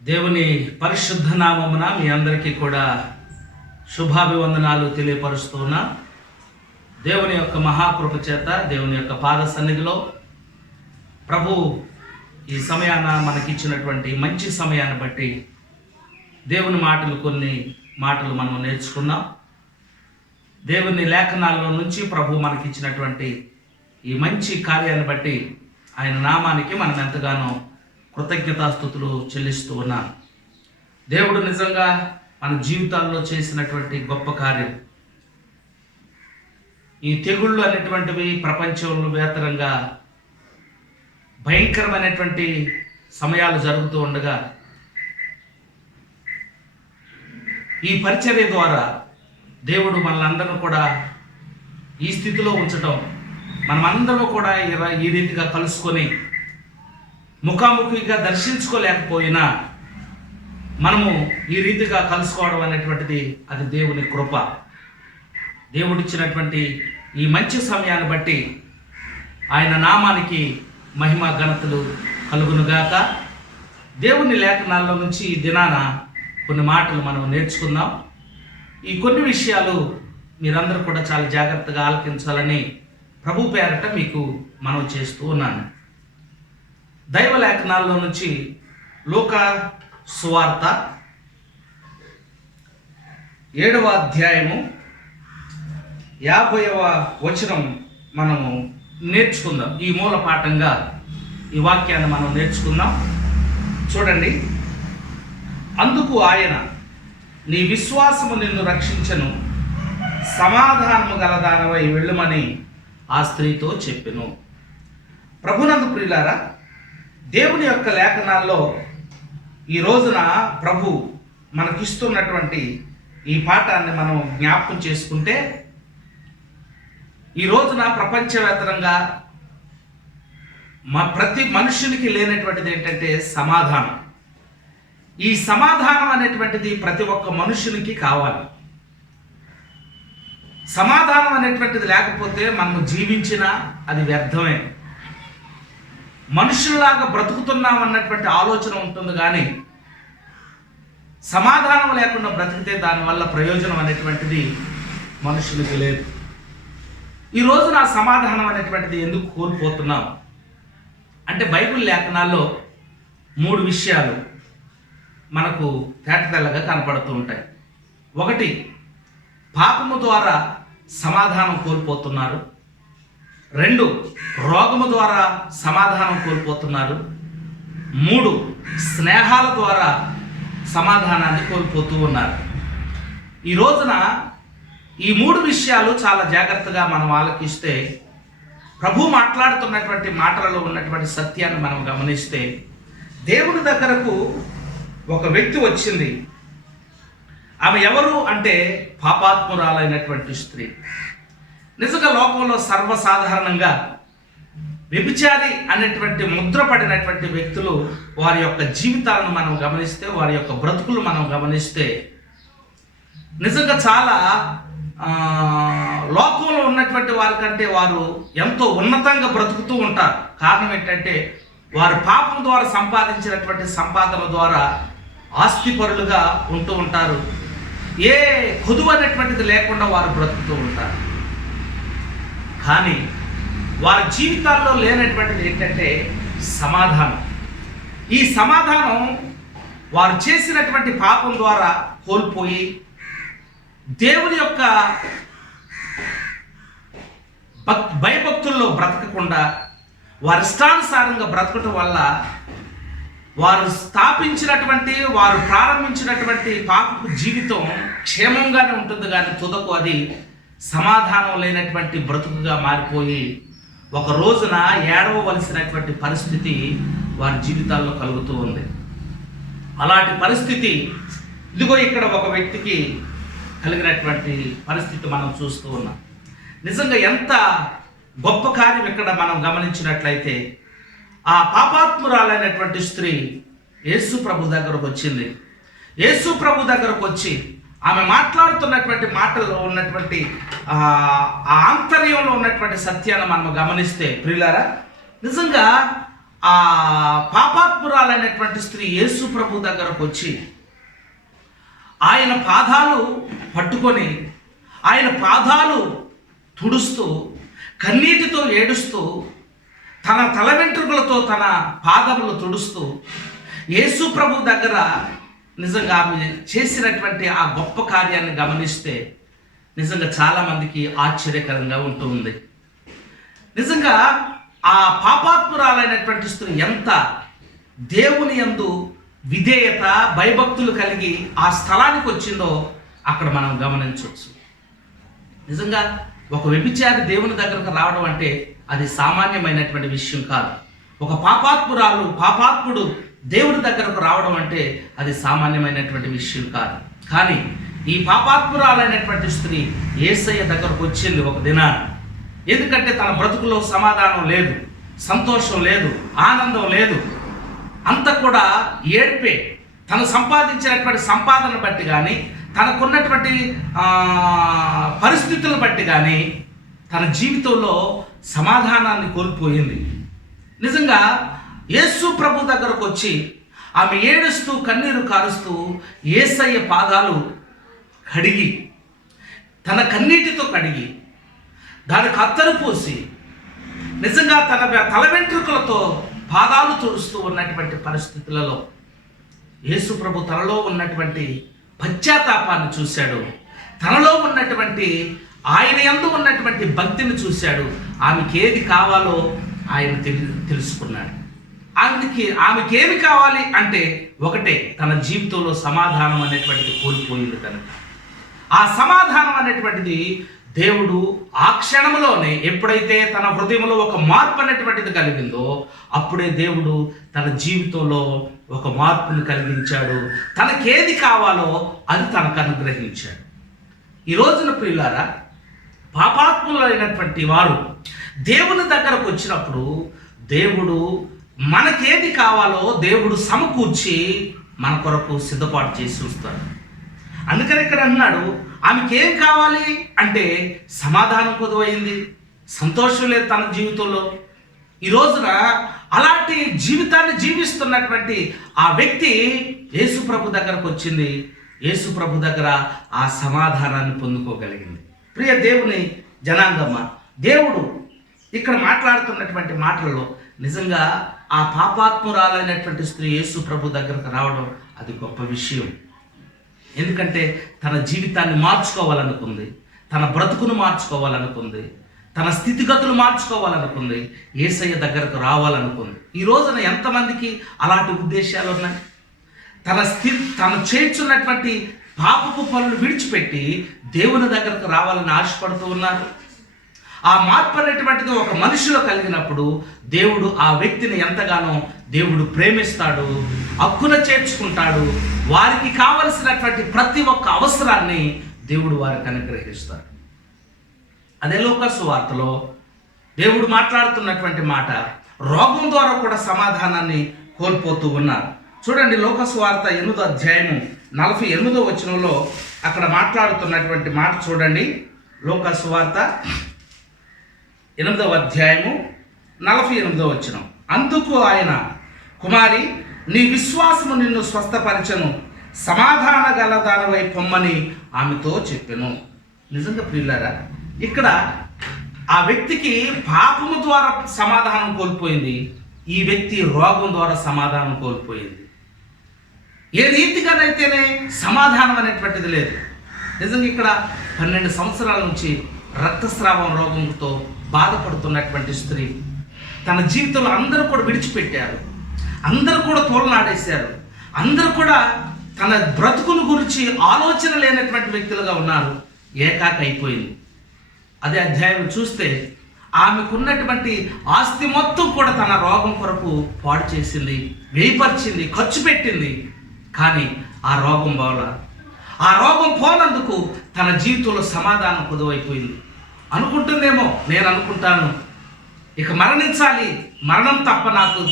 దేవుని పరిశుద్ధ నామమున మీ అందరికీ కూడా శుభాభివందనాలు తెలియపరుస్తున్నా. దేవుని యొక్క మహాకృప చేత దేవుని యొక్క పాద సన్నిధిలో ప్రభు ఈ సమయాన మనకిచ్చినటువంటి మంచి సమయాన్ని బట్టి దేవుని కొన్ని మాటలు మనం నేర్చుకున్నాం. దేవుని లేఖనాల్లో నుంచి ప్రభు మనకిచ్చినటువంటి ఈ మంచి కార్యాన్ని బట్టి ఆయన నామానికి మనం ఎంతగానో కృతజ్ఞతాస్తుతులు చెల్లిస్తూ ఉన్నాం. దేవుడు నిజంగా మన జీవితాల్లో చేసినటువంటి గొప్ప కార్యం. ఈ తెగుళ్ళు అనేటువంటివి ప్రపంచంలో వ్యాప్తంగా భయంకరమైనటువంటి సమయాలు జరుగుతూ ఉండగా ఈ పరిచర్య ద్వారా దేవుడు మనలందరూ కూడా ఈ స్థితిలో ఉంచటం, మనమందరూ కూడా ఈ రీతిగా కలుసుకొని ముఖాముఖిగా దర్శించుకోలేకపోయినా మనము ఈ రీతిగా కలుసుకోవడం అనేటువంటిది అది దేవుని కృప. దేవుడిచ్చినటువంటి ఈ మంచి సమయాన్ని బట్టి ఆయన నామానికి మహిమ ఘనతలు కలుగునుగాక. దేవుని లేఖనాల్లో నుంచి ఈ దినాన కొన్ని మాటలు మనం నేర్చుకుందాం. ఈ కొన్ని విషయాలు మీరందరూ కూడా చాలా జాగ్రత్తగా ఆలకించాలని ప్రభు పేరట మీకు మనవి చేస్తూ ఉన్నాను. దైవ లేఖనాల్లో నుంచి లూకా సువార్త 7వ అధ్యాయము 50వ వచనం మనము నేర్చుకుందాం. ఈ మూల పాఠంగా ఈ వాక్యాన్ని మనం నేర్చుకుందాం. చూడండి. అందుకు ఆయన, నీ విశ్వాసము నిన్ను రక్షించను, సమాధానము గలదానవై వెళ్ళుమని ఆ స్త్రీతో చెప్పెను. ప్రభునందు ప్రియులారా, దేవుని యొక్క లేఖనాల్లో ఈ రోజున ప్రభు మనకిస్తున్నటువంటి ఈ పాఠాన్ని మనం జ్ఞాపకం చేసుకుంటే, ఈ రోజున ప్రపంచవ్యాప్తంగా ప్రతి మనుషునికి లేనటువంటిది ఏంటంటే సమాధానం. ఈ సమాధానం అనేటువంటిది ప్రతి ఒక్క మనుషునికి కావాలి. సమాధానం అనేటువంటిది లేకపోతే మనం జీవించినా అది వ్యర్థమే. మనుషుల్లాగా బ్రతుకుతున్నాం అన్నటువంటి ఆలోచన ఉంటుంది, కానీ సమాధానం లేకుండా బ్రతికితే దానివల్ల ప్రయోజనం అనేటువంటిది మనుషులకి లేదు. ఈ రోజు నా సమాధానం అనేటువంటిది ఎందుకు కోల్పోతున్నాం అంటే, బైబిల్ లేఖనాల్లో 3 విషయాలు మనకు తేటతెల్లగా కనపడుతూ ఉంటాయి. 1, పాపము ద్వారా సమాధానం కోల్పోతున్నారు. 2, రోగము ద్వారా సమాధానం కోల్పోతున్నారు. 3, స్నేహాల ద్వారా సమాధానాన్ని కోల్పోతూ ఉన్నారు. ఈ రోజున ఈ 3 విషయాలు చాలా జాగ్రత్తగా మనం ఆలకిస్తే, ప్రభు మాట్లాడుతున్నటువంటి మాటలలో ఉన్నటువంటి సత్యాన్ని మనం గమనిస్తే, దేవుని దగ్గరకు ఒక వ్యక్తి వచ్చింది. ఆమె ఎవరు అంటే పాపాత్మురాలైనటువంటి స్త్రీ. నిజంగా లోకంలో సర్వసాధారణంగా వ్యభిచారి అనేటువంటి ముద్ర పడినటువంటి వ్యక్తులు, వారి యొక్క జీవితాలను మనం గమనిస్తే, వారి యొక్క బ్రతుకులు మనం గమనిస్తే, నిజంగా చాలా లోకంలో ఉన్నటువంటి వారి కంటే వారు ఎంతో ఉన్నతంగా బ్రతుకుతూ ఉంటారు. కారణం ఏంటంటే, వారు పాపం ద్వారా సంపాదించినటువంటి సంపాదన ద్వారా ఆస్తిపరులుగా ఉంటూ ఉంటారు. ఏ కొదువు అనేటువంటిది లేకుండా వారు బ్రతుకుతూ ఉంటారు. కానీ వారి జీవితాల్లో లేనటువంటిది ఏంటంటే సమాధానం. ఈ సమాధానం వారు చేసినటువంటి పాపం ద్వారా కోల్పోయి, దేవుని యొక్క భయభక్తుల్లో బ్రతకకుండా వారి ఇష్టానుసారంగా బ్రతకటం వల్ల వారు స్థాపించినటువంటి, వారు ప్రారంభించినటువంటి పాపపు జీవితం క్షేమంగానే ఉంటుంది, కానీ తుదకు అది సమాధానం లేనటువంటి బ్రతుకుగా మారిపోయి ఒక రోజున ఏడవవలసినటువంటి పరిస్థితి వారి జీవితాల్లో కలుగుతూ ఉంది. అలాంటి పరిస్థితి ఇదిగో ఇక్కడ ఒక వ్యక్తికి కలిగినటువంటి పరిస్థితి మనం చూస్తూ ఉన్నాం. నిజంగా ఎంత గొప్ప కార్యం ఇక్కడ మనం గమనించినట్లయితే, ఆ పాపాత్మురాలైనటువంటి స్త్రీ యేసు ప్రభు దగ్గరకు వచ్చింది. యేసు ప్రభు దగ్గరకు వచ్చి ఆమె మాట్లాడుతున్నటువంటి మాటల్లో ఉన్నటువంటి ఆ ఆంతర్యంలో ఉన్నటువంటి సత్యాన్ని మనం గమనిస్తే, ప్రియులారా, నిజంగా ఆ పాపాత్మురాలైనటువంటి స్త్రీ యేసు ప్రభు దగ్గరకు వచ్చి ఆయన పాదాలు పట్టుకొని ఆయన పాదాలు తుడుస్తూ కన్నీటితో ఏడుస్తూ తన తల వెంట్రుకలతో తన పాదములు తుడుస్తూ యేసు ప్రభు దగ్గర నిజంగా ఆమె చేసినటువంటి ఆ గొప్ప కార్యాన్ని గమనిస్తే నిజంగా చాలామందికి ఆశ్చర్యకరంగా ఉంటుంది. నిజంగా ఆ పాపాత్మురాలైనటువంటి స్త్రీ ఎంత దేవుని యందు విధేయత భయభక్తులు కలిగి ఆ స్థలానికి వచ్చిందో అక్కడ మనం గమనించవచ్చు. నిజంగా ఒక వ్యభిచారి దేవుని దగ్గరకు రావడం అంటే అది సామాన్యమైనటువంటి విషయం కాదు. ఒక పాపాత్ముడు దేవుడి దగ్గరకు రావడం అంటే అది సామాన్యమైనటువంటి విషయం కాదు. కానీ ఈ పాపాత్మురాలైనటువంటి స్త్రీ యేసయ్య దగ్గరకు వచ్చింది ఒక దినాన్ని. ఎందుకంటే తన బ్రతుకులో సమాధానం లేదు, సంతోషం లేదు, ఆనందం లేదు, అంతా కూడా ఏడ్పే. తను సంపాదించినటువంటి సంపాదన బట్టి కానీ తనకున్నటువంటి పరిస్థితులను బట్టి కానీ తన జీవితంలో సమాధానాన్ని కోల్పోయింది. నిజంగా యేసు ప్రభు దగ్గరకు వచ్చి ఆమె ఏడుస్తూ కన్నీరు కారుస్తూ యేసయ్య పాదాలు కడిగి తన కన్నీటితో కడిగి దానికి అత్తరు పోసి నిజంగా తన తల వెంట్రుకలతో పాదాలు తుడుస్తూ ఉన్నటువంటి పరిస్థితులలో యేసు ప్రభు తనలో ఉన్నటువంటి పశ్చాత్తాపాన్ని చూశాడు. తనలో ఉన్నటువంటి ఆయన యందు ఉన్నటువంటి భక్తిని చూశాడు. ఆమెకి ఏది కావాలో ఆయన తెలుసుకున్నాడు. ఆమెకేమి కావాలి అంటే ఒకటే, తన జీవితంలో సమాధానం అనేటువంటిది కోల్పోయింది కనుక ఆ సమాధానం అనేటువంటిది దేవుడు ఆ క్షణంలోనే ఎప్పుడైతే తన హృదయంలో ఒక మార్పు అనేటువంటిది కలిగిందో అప్పుడే దేవుడు తన జీవితంలో ఒక మార్పును కలిగించాడు. తనకేది కావాలో అది తనకు అనుగ్రహించాడు. ఈ రోజున ప్రియులారా, పాపాత్ములైనటువంటి వారు దేవుని దగ్గరకు వచ్చినప్పుడు దేవుడు మనకేది కావాలో దేవుడు సమకూర్చి మన కొరకు సిద్ధపాటు చేసి ఉంచుతాడు. అందుకని ఇక్కడ అన్నాడు, ఆమెకి ఏం కావాలి అంటే సమాధానం కొదువైంది, సంతోషం లేదు తన జీవితంలో. ఈ రోజున అలాంటి జీవితాన్ని జీవిస్తున్నటువంటి ఆ వ్యక్తి యేసు ప్రభు దగ్గరకు వచ్చింది. యేసు ప్రభు దగ్గర ఆ సమాధానాన్ని పొందుకోగలిగింది. ప్రియ దేవుని జనాంగమ్మ, దేవుడు ఇక్కడ మాట్లాడుతున్నటువంటి మాటల్లో నిజంగా ఆ పాపాత్మురాలైనటువంటి స్త్రీ యేసు ప్రభు దగ్గరకు రావడం అది గొప్ప విషయం. ఎందుకంటే తన జీవితాన్ని మార్చుకోవాలనుకుంది, తన బ్రతుకును మార్చుకోవాలనుకుంది, తన స్థితిగతులు మార్చుకోవాలనుకుంది, యేసయ్య దగ్గరకు రావాలనుకుంది. ఈ రోజున ఎంతమందికి అలాంటి ఉద్దేశాలు ఉన్నాయి? తను చేస్తున్నటువంటి పాపపు పనులు విడిచిపెట్టి దేవుని దగ్గరకు రావాలని ఆశపడుతూ ఉన్నారు. ఆ మార్పు అనేటువంటిది ఒక మనిషిలో కలిగినప్పుడు దేవుడు ఆ వ్యక్తిని ఎంతగానో దేవుడు ప్రేమిస్తాడు, హక్కున చేర్చుకుంటాడు. వారికి కావలసినటువంటి ప్రతి ఒక్క అవసరాన్ని దేవుడు వారికి అనుగ్రహిస్తాడు. అదే లోక సువార్తలో దేవుడు మాట్లాడుతున్నటువంటి మాట, రోగం ద్వారా కూడా సమాధానాన్ని కోల్పోతూ ఉన్నారు. చూడండి, లోక సువార్త 8వ అధ్యాయము 48వ వచనంలో అక్కడ మాట్లాడుతున్నటువంటి మాట చూడండి. లోక సువార్త 8వ అధ్యాయము 48వ వచనం. అందుకు ఆయన, కుమారి, నీ విశ్వాసము నిన్ను స్వస్థపరచను, సమాధాన గల దానివై పొమ్మని ఆమెతో చెప్పెను. నిజంగా ప్రియులారా, ఇక్కడ ఆ వ్యక్తికి పాపము ద్వారా సమాధానం కోల్పోయింది, ఈ వ్యక్తి రోగం ద్వారా సమాధానం కోల్పోయింది. ఏ రీతిగానైతేనే సమాధానం అనేటువంటిది లేదు. నిజంగా ఇక్కడ 12 సంవత్సరాల నుంచి రక్తస్రావం రోగంతో బాధపడుతున్నటువంటి స్త్రీ, తన జీవితంలో అందరూ కూడా విడిచిపెట్టారు, అందరూ కూడా తోలనాడేశారు, అందరూ కూడా తన బ్రతుకును గురించి ఆలోచన లేనటువంటి వ్యక్తులుగా ఉన్నారు. ఏకాకి అయిపోయింది. అదే అధ్యాయం చూస్తే ఆమెకున్నటువంటి ఆస్తి మొత్తం కూడా తన రోగం కొరకు పాడు చేసింది, వేయపరిచింది, ఖర్చు పెట్టింది. కానీ ఆ రోగం పోలా. ఆ రోగం పోనందుకు తన జీవితంలో సమాధానం కుదువైపోయింది. అనుకుంటుందేమో, నేను అనుకుంటాను ఇక మరణించాలి, మరణం తప్ప నాకు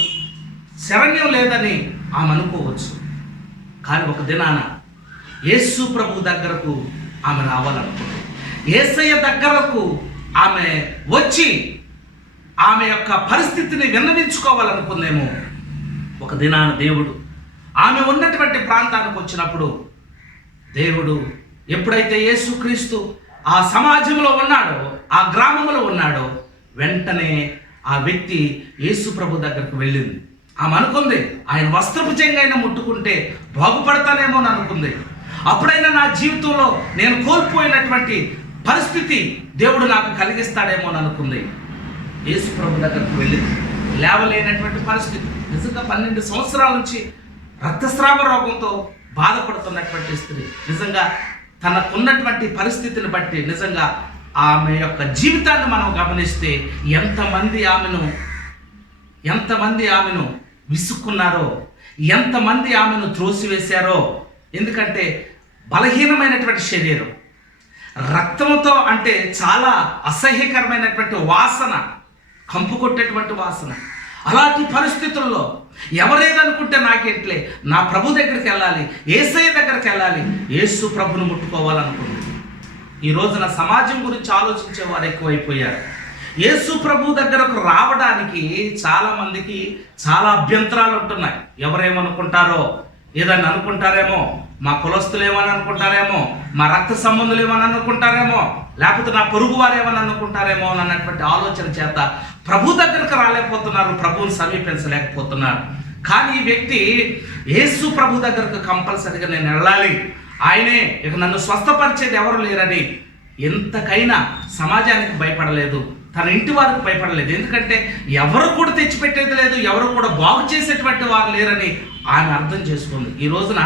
శరణ్యం లేదని ఆమె అనుకోవచ్చు. కానీ ఒక దినాన యేసు ప్రభు దగ్గరకు ఆమె రావాలనుకుంటుంది. యేసయ్య దగ్గరకు ఆమె వచ్చి ఆమె యొక్క పరిస్థితిని విన్నవించుకోవాలనుకుందేమో. ఒక దినాన దేవుడు ఆమె ఉన్నటువంటి ప్రాంతానికి వచ్చినప్పుడు, దేవుడు ఎప్పుడైతే యేసుక్రీస్తు ఆ సమాజంలో ఉన్నాడో, ఆ గ్రామంలో ఉన్నాడో, వెంటనే ఆ వ్యక్తి యేసు ప్రభు దగ్గరకు వెళ్ళింది. ఆమె అనుకుంది, ఆయన వస్త్రపు చెంగైనా ముట్టుకుంటే బాగుపడతానేమో అని అనుకుంది. అప్పుడైనా నా జీవితంలో నేను కోల్పోయినటువంటి పరిస్థితి దేవుడు నాకు కలిగిస్తాడేమో అని అనుకుంది. యేసు ప్రభు దగ్గరకు వెళ్ళింది. లేవలేనటువంటి పరిస్థితి, నిజంగా 12 సంవత్సరాల నుంచి రక్తస్రావ రోగంతో బాధపడుతున్నటువంటి స్త్రీ, నిజంగా తనకున్నటువంటి పరిస్థితిని బట్టి నిజంగా ఆమె యొక్క జీవితాన్ని మనం గమనిస్తే ఎంతమంది ఆమెను విసుక్కున్నారో, ఎంతమంది ఆమెను త్రోసివేశారో. ఎందుకంటే బలహీనమైనటువంటి శరీరం, రక్తంతో అంటే చాలా అసహ్యకరమైనటువంటి వాసన, కంపు కొట్టేటువంటి వాసన. అలాంటి పరిస్థితుల్లో ఎవరేదనుకుంటే నాకేంట్లే, నా ప్రభు దగ్గరికి వెళ్ళాలి, యేసయ్య దగ్గరికి వెళ్ళాలి, యేసు ప్రభును ముట్టుకోవాలనుకుంది. ఈ రోజున సమాజం గురించి ఆలోచించే వారు ఎక్కువైపోయారు. యేసు ప్రభు దగ్గరకు రావడానికి చాలామందికి చాలా అభ్యంతరాలు ఉంటున్నాయి. ఎవరేమనుకుంటారో, ఏదన్నా అనుకుంటారేమో, మా కులస్తులు ఏమని అనుకుంటారేమో, మా రక్త సంబంధులు ఏమని అనుకుంటారేమో, లేకపోతే నా పొరుగు వారు ఏమని అనుకుంటారేమో అన్నటువంటి ఆలోచన చేత ప్రభు దగ్గరకు రాలేకపోతున్నారు, ప్రభువుని సమీపించలేకపోతున్నారు. కానీ ఈ వ్యక్తి యేసు ప్రభు దగ్గరకు కంపల్సరిగా నేను వెళ్ళాలి, ఆయనే ఇక నన్ను స్వస్థపరిచేది ఎవరు లేరని ఎంతకైనా సమాజానికి భయపడలేదు, తన ఇంటి వారికి భయపడలేదు. ఎందుకంటే ఎవరు కూడా తెచ్చిపెట్టేది లేదు, ఎవరు కూడా బాగు చేసేటువంటి వారు లేరని ఆమె అర్థం చేసుకుంది. ఈ రోజున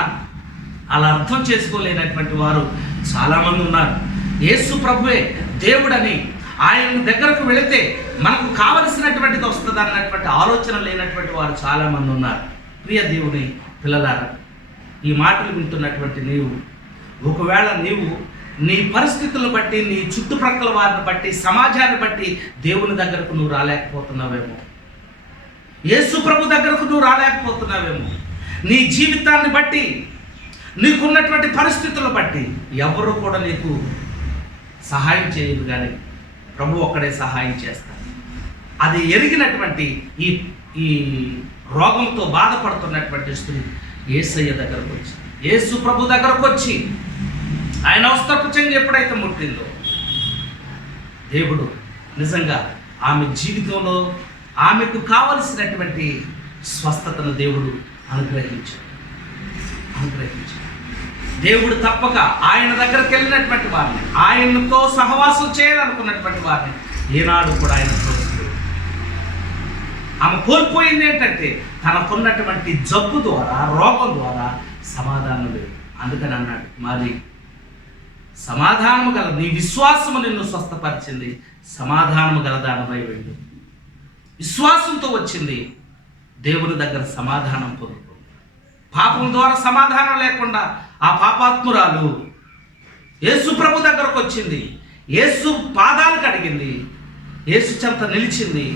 అలా అర్థం చేసుకోలేనటువంటి వారు చాలామంది ఉన్నారు. యేసు ప్రభువే దేవుడని, ఆయన దగ్గరకు వెళితే మనకు కావలసినటువంటిది వస్తుంది అన్నటువంటి ఆలోచన లేనటువంటి వారు చాలామంది ఉన్నారు. ప్రియ దేవుని పిల్లలారా, ఈ మాటలు వింటున్నటువంటి నీవు, ఒకవేళ నీవు నీ పరిస్థితులను బట్టి, నీ చుట్టుప్రక్కల వారిని బట్టి, సమాజాన్ని బట్టి దేవుని దగ్గరకు నువ్వు రాలేకపోతున్నావేమో, యేసు ప్రభు దగ్గరకు నువ్వు రాలేకపోతున్నావేమో, నీ జీవితాన్ని బట్టి, నీకున్నటువంటి పరిస్థితులను బట్టి ఎవరు కూడా నీకు సహాయం చేయదు, కానీ ప్రభు ఒక్కడే సహాయం చేస్తాడు. అది ఎరిగినటువంటి ఈ రోగంతో బాధపడుతున్నటువంటి స్త్రీ యేసయ్య దగ్గరకు వచ్చి, యేసు ప్రభు దగ్గరకు వచ్చి ఆయన వస్త్రపు చెంగు ఎప్పుడైతే ముట్టిందో, దేవుడు నిజంగా ఆమె జీవితంలో ఆమెకు కావలసినటువంటి స్వస్థతను దేవుడు అనుగ్రహించాడు. దేవుడు తప్పక ఆయన దగ్గరికి వెళ్ళినటువంటి వారిని, ఆయనతో సహవాసం చేయాలనుకున్నటువంటి వారిని ఏనాడు కూడా ఆయన చూస్తుంది. ఆమె కోల్పోయింది ఏంటంటే తనకున్నటువంటి జబ్బు ద్వారా, రోగం ద్వారా సమాధానం లేదు. అందుకని అన్నాడు, మరి సమాధానము గల నీ విశ్వాసము నిన్ను స్వస్థపరిచింది, సమాధానము గల దానిపై వెళ్ళు. విశ్వాసంతో వచ్చింది, దేవుని దగ్గర సమాధానం పొందుకుంది. పాపం ద్వారా సమాధానం లేకుండా ఆ పాపాత్మురాలు యేసు ప్రభు దగ్గరకు వచ్చింది, యేసు పాదాలు కడిగింది, యేసు చెంత నిలిచింది,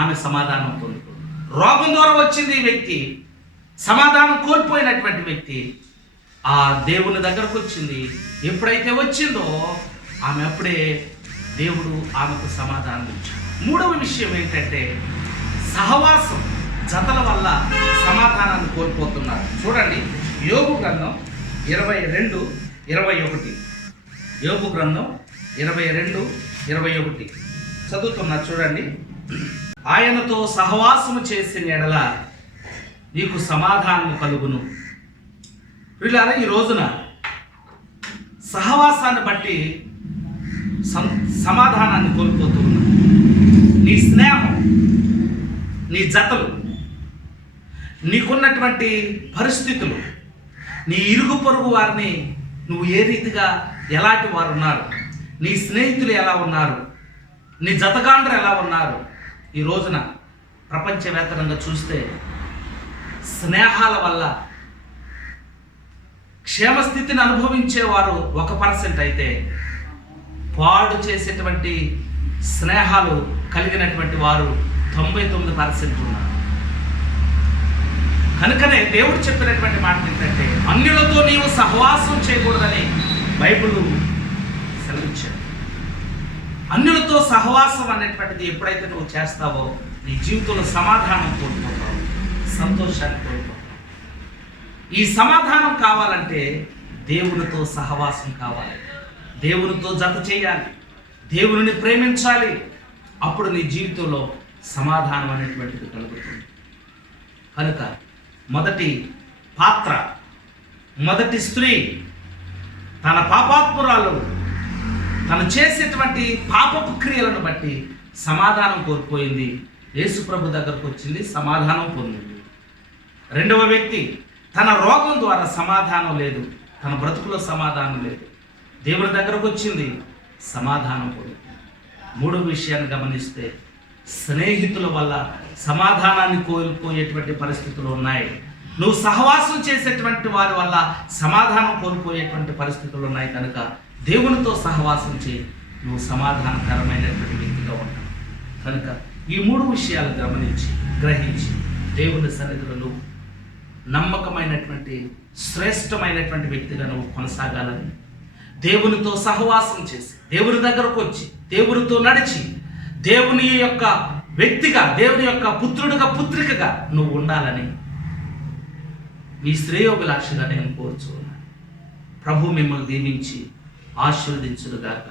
ఆమె సమాధానం పొందుకుంది. రోగం ద్వారా వచ్చింది ఈ వ్యక్తి, సమాధానం కోల్పోయినటువంటి వ్యక్తి ఆ దేవుని దగ్గరకు వచ్చింది. ఎప్పుడైతే వచ్చిందో ఆమె అప్పుడే దేవుడు ఆమెకు సమాధానం ఇచ్చాడు. మూడవ విషయం ఏంటంటే సహవాసం, జతల వల్ల సమాధానాన్ని కోల్పోతున్నారు. చూడండి, యోబు గ్రంథం 22:21. యోబు గ్రంథం 22:21 చదువుతున్నారు. చూడండి, ఆయనతో సహవాసము చేసిన ఎడల నీకు సమాధానం కలుగును. వీళ్ళారా ఈ రోజున సహవాసాన్ని బట్టి సమాధానాన్ని కోల్పోతూ ఉన్నావు. నీ స్నేహం, నీ జతలు, నీకున్నటువంటి పరిస్థితులు, నీ ఇరుగు పొరుగు వారిని నువ్వు ఏ రీతిగా, ఎలాంటి వారు ఉన్నారు, నీ స్నేహితులు ఎలా ఉన్నారు, నీ జతగాండ్రు ఎలా ఉన్నారు. ఈ రోజున ప్రపంచవ్యాప్తంగా చూస్తే స్నేహాల వల్ల క్షేమస్థితిని అనుభవించేవారు 1% అయితే, పాడు చేసేటువంటి స్నేహాలు కలిగినటువంటి వారు 99% ఉన్నారు. కనుకనే దేవుడు చెప్పినటువంటి మాట ఏంటంటే అన్యులతో నీవు సహవాసం చేయకూడదని బైబిల్ సెలవిచ్చాడు. అన్యులతో సహవాసం అనేటువంటిది ఎప్పుడైతే నువ్వు చేస్తావో నీ జీవితంలో సమాధానం కోల్పోతావు, సంతోషాన్ని కోల్పోతావు. ఈ సమాధానం కావాలంటే దేవునితో సహవాసం కావాలి, దేవునితో జత చేయాలి, దేవుని ప్రేమించాలి. అప్పుడు నీ జీవితంలో సమాధానం అనేటువంటిది కలుగుతుంది. కనుక మొదటి పాత్ర, మొదటి స్త్రీ తన పాపాత్మురాలు తను చేసేటువంటి పాపపు క్రియలను బట్టి సమాధానం కోల్పోయింది. యేసు ప్రభు దగ్గరకు వచ్చింది, సమాధానం పొందింది. రెండవ వ్యక్తి తన రోగం ద్వారా సమాధానం లేదు, తన బ్రతుకులో సమాధానం లేదు, దేవుని దగ్గరకు వచ్చింది, సమాధానం పొందింది. మూడవ విషయాన్ని గమనిస్తే స్నేహితుల వల్ల సమాధానాన్ని కోల్పోయేటువంటి పరిస్థితులు ఉన్నాయి. నువ్వు సహవాసం చేసేటువంటి వారి వల్ల సమాధానం కోల్పోయేటువంటి పరిస్థితులు ఉన్నాయి. కనుక దేవునితో సహవాసం చేయి, నువ్వు సమాధానకరమైనటువంటి వ్యక్తిగా ఉంటావు. కనుక ఈ మూడు విషయాలు గమనించి గ్రహించి దేవుని సన్నిధిలో నువ్వు నమ్మకమైనటువంటి శ్రేష్టమైనటువంటి వ్యక్తిగా నువ్వు కొనసాగాలని, దేవునితో సహవాసం చేసి దేవుని దగ్గరకు వచ్చి దేవునితో నడిచి దేవుని యొక్క వ్యక్తిగా, దేవుని యొక్క పుత్రుడిగా పుత్రికగా నువ్వు ఉండాలని మీ శ్రేయోభిలాషగా నేను కోరుచున్నాను. ప్రభు మిమ్మల్ని దీవించి ఆశీర్వదించుగాక.